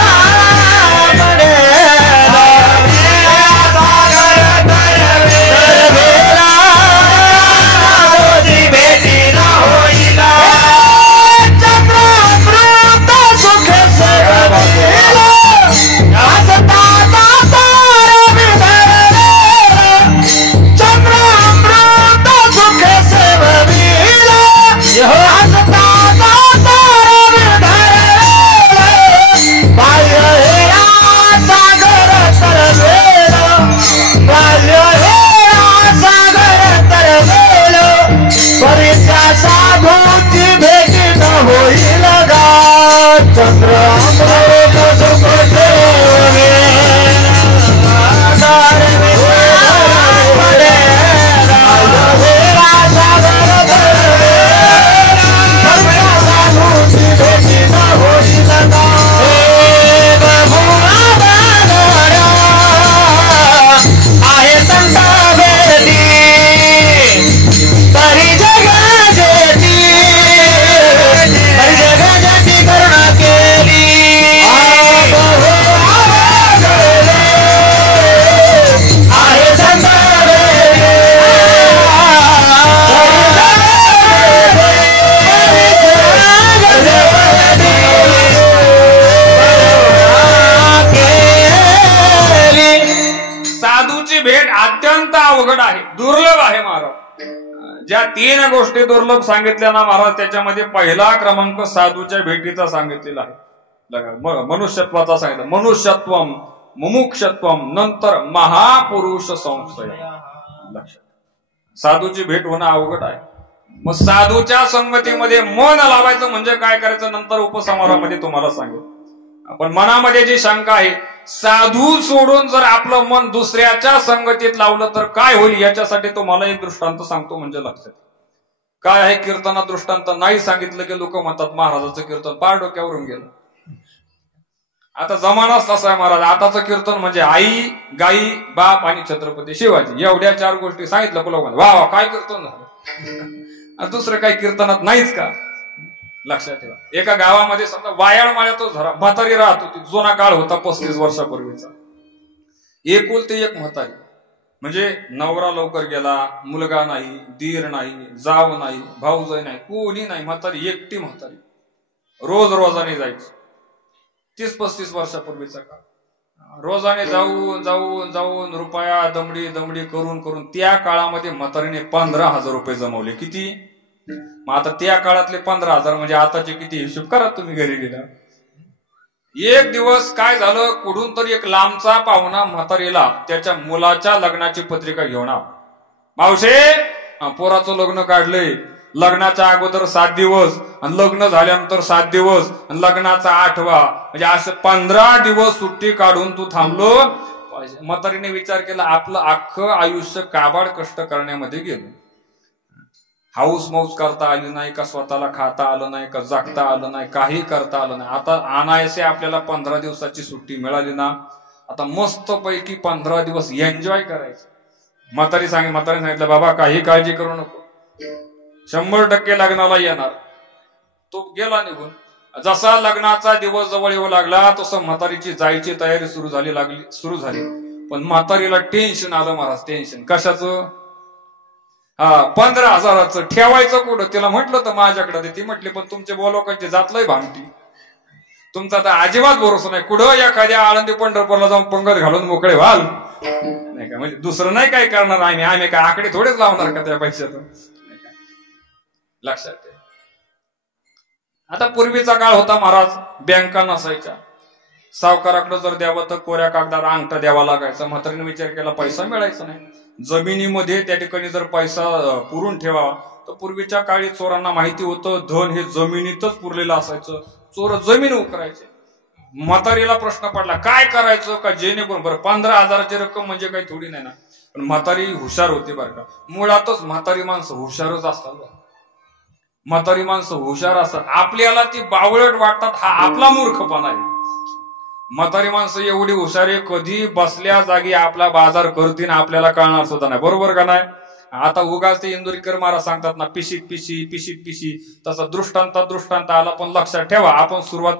परीक्षा साधूची भेट न होईल गा चंद्र अमृत सुख ठेवे भेट अत्यंत अवघड आहे, दुर्लभ आहे महाराज. ज्या 3 गोष्टी दुर्लभ सांगितल्या ना महाराज, त्याच्यामध्ये पहिला क्रमांक साधूच्या भेटीचा सांगितलेला आहे. मनुष्यत्वाचा सांगितलं, मनुष्यत्वम मुमुक्षत्वम, नंतर महापुरुष संशय. लक्षात, साधूची भेट होणं अवघड आहे. मग साधूच्या संगतीमध्ये मन लावायचं म्हणजे काय करायचं, नंतर उपसंहारामध्ये तुम्हाला सांगेल. पण मनामध्ये जी शंका आहे, साधू सोडून जर आपलं मन दुसऱ्याच्या संगतीत लावलं तर काय होईल, याच्यासाठी तुम्हाला एक दृष्टांत सांगतो म्हणजे लक्षात. काय आहे कीर्तना दृष्टांत, नाही सांगितलं की लोक म्हणतात महाराजाचं कीर्तन पार डोक्यावरून गेलं. आता जमानाच तसा आहे महाराज. आताचं कीर्तन म्हणजे आई, गाई, बाप आणि छत्रपती शिवाजी, एवढ्या 4 गोष्टी सांगितलं की लोक वा वा काय कीर्तन झालं. दुसरं काही कीर्तनात नाहीच का. लक्षात ठेवा, एका गावामध्ये समजा वायाळमाळ्यातच म्हातारी राहत होती. जुना काळ होता 35 वर्षापूर्वीचा. एकुलती एक म्हातारी, म्हणजे नवरा लवकर गेला, मुलगा नाही, दीर नाही, जाव नाही, भाऊजाई नाही, कोणी नाही, म्हातारी एकटी म्हातारी. रोज रोजाने जायची. 30-35 वर्षापूर्वीचा काळ. रोजाने जाऊन जाऊन जाऊन रुपया दमडी दमडी करून करून त्या काळामध्ये म्हातारीने 15,000 रुपये जमवले. किती? मग आता त्या काळातले 15,000 म्हणजे आताचे किती, हिशोब करा तुम्ही घरी गेला. एक दिवस काय झालं, कुठून तरी एक लांबचा पाहुणा म्हातारीला त्याच्या मुलाच्या लग्नाची पत्रिका घेऊन आला. मावशे, पोराचं लग्न काढलंय. लग्नाच्या अगोदर 7 दिवस आणि लग्न झाल्यानंतर 7 दिवस आणि लग्नाचा 8वा, म्हणजे असं 15 दिवस सुट्टी काढून तू थांबलो पाहिजे. म्हातारीने विचार केला, आपलं अख्खं आयुष्य काबाड कष्ट करण्यामध्ये गेलं. हाऊस मौज करता आली नाही का, स्वतःला खाता आलं नाही का, जगता आलं नाही, काही करता आलं नाही. आता अनायसे आपल्याला 15 दिवसाची सुट्टी मिळाली ना, आता मस्त पैकी 15 दिवस एन्जॉय करायचं. म्हातारीने सांगितलं, बाबा काही काळजी करू नको, 100% लग्नाला येणार. तो गेला निघून. जसा लग्नाचा दिवस जवळ येऊ लागला तसं म्हातारीची जायची तयारी सुरू झाली. पण म्हातारीला टेन्शन आलं महाराज. टेन्शन कशाचं? 15,000चं ठेवायचं कुठं. तिला म्हटलं तर माझ्याकडे दे. ती म्हटली, पण तुमचे बोलोकांची जातलंय भामटी, तुमचा तर अजिबात भरोसा नाही. कुठं एखाद्या आळंदी पंढरपूरला जाऊन पंगत घालून मोकळे व्हाल नाही का, म्हणजे दुसरं नाही काय करणार. आम्ही काय आकडे थोडेच लावणार का त्या पैशातून. लक्षात ठेवा. आता पूर्वीचा काळ होता महाराज, बँका नसायच्या. सावकाराकडे जर द्यावं तर कोऱ्या कागदावर अंगठा द्यावा लागायचा. म्हातारीने विचार केला, पैसा मिळायचा नाही. जमिनीमध्ये त्या ठिकाणी जर पैसा पुरून ठेवावा तर पूर्वीच्या काळी चोरांना माहिती होतं, धन हे जमिनीतच पुरलेलं असायचं. चोर जमीन उकरायचे. म्हातारीला प्रश्न पडला, काय करायचं का जेणेकरून, बरं 15,000ची रक्कम म्हणजे काही थोडी नाही ना. पण म्हातारी हुशार होती बरं का. मुळातच म्हातारी माणसं हुशारच असतात. म्हातारी माणसं हुशार असतात. आपल्याला ती बावळट वाटतात, हा आपला मूर्खपणा आहे. म्हातारी माणसं एवढी हुशार आहे, कधी बसल्या जागी आपला बाजार करतील आपल्याला कळणार सुद्धा नाही. बरोबर का नाही? आता उगाच ते इंदुरीकर महाराज सांगतात ना, पिशीत पिशी पिशीत पिशी, तसा दृष्टांत आला. पण लक्षात ठेवा, आपण सुरुवात